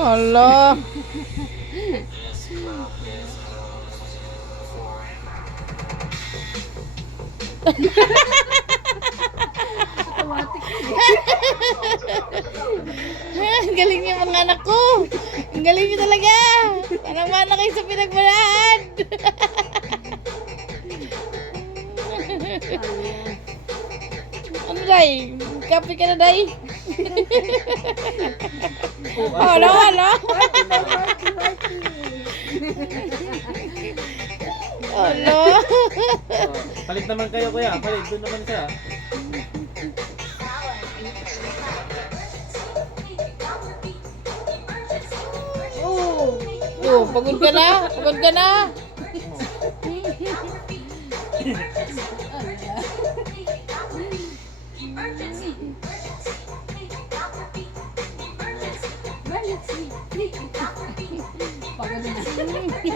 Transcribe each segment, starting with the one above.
Ala. Ang galing niyo mga anak ko. Ang galing niyo talaga. Parang mana kayo sa pinagmaraan. Ano, Day? Kape ka na, Day? Ano, ano? Ano? Palit naman kayo, kuya. Palit. Doon naman siya. Oh, pagod ka na? Pagod ka na?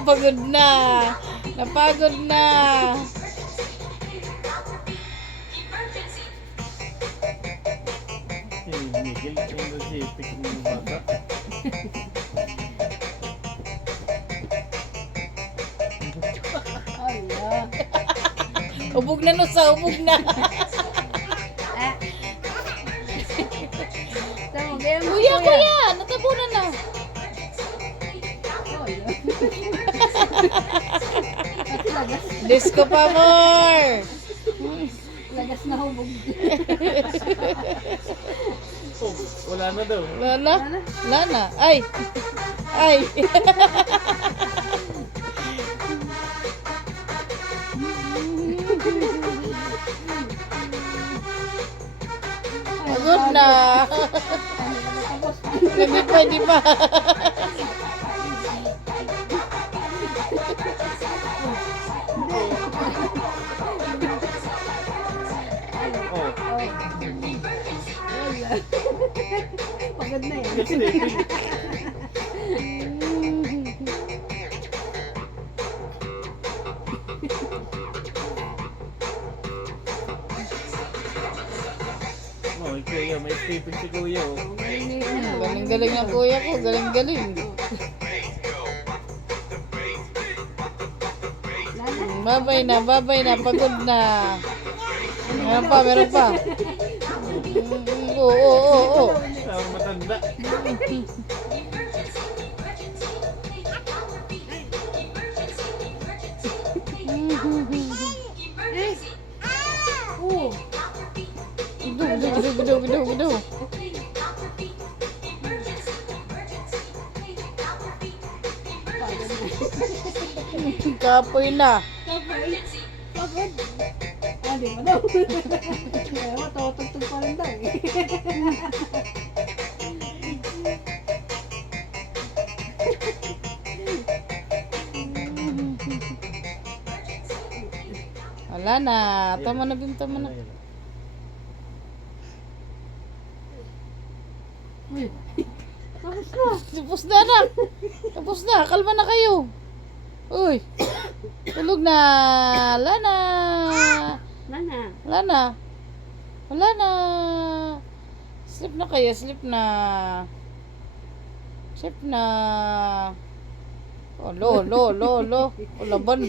Pagod na. Napagod na. Miguel, energetic ng bata. Ubog na, no, sa ubog na. Kuya, kuya, natabunan na. Disco pa more. Lagas na hubog. Oh, wala na daw. Wala na? Wala na. Ay. Ay. Pagod na. Hindi pa, hindi pa. Oh, Pagod na yan. stepping. Oh, kuya, may stepping si kuya. Oh. Galing-galing ng kuya ko. Galing-galing. Babay na, babay na. Pagod na. Meron pa, meron pa. Oo, oo, oo. Tawang matanda. Oo. Bidu, bidu, bidu, bidu. Kapoy na. Pagod. Ah, di mo daw. Ewan, tutugtog pa rin daw eh. Wala na. Tama na, Bim. Tama na. Uy. Tapos na. Tapos na, anak. Tapos na. Kalma na kayo. Uy. Tulog na. Wala na. Nana. Wala na. Wala na. Sleep na kayo. Sleep na. Sleep na. Oh, lo, lo, lo, lo. O, laban.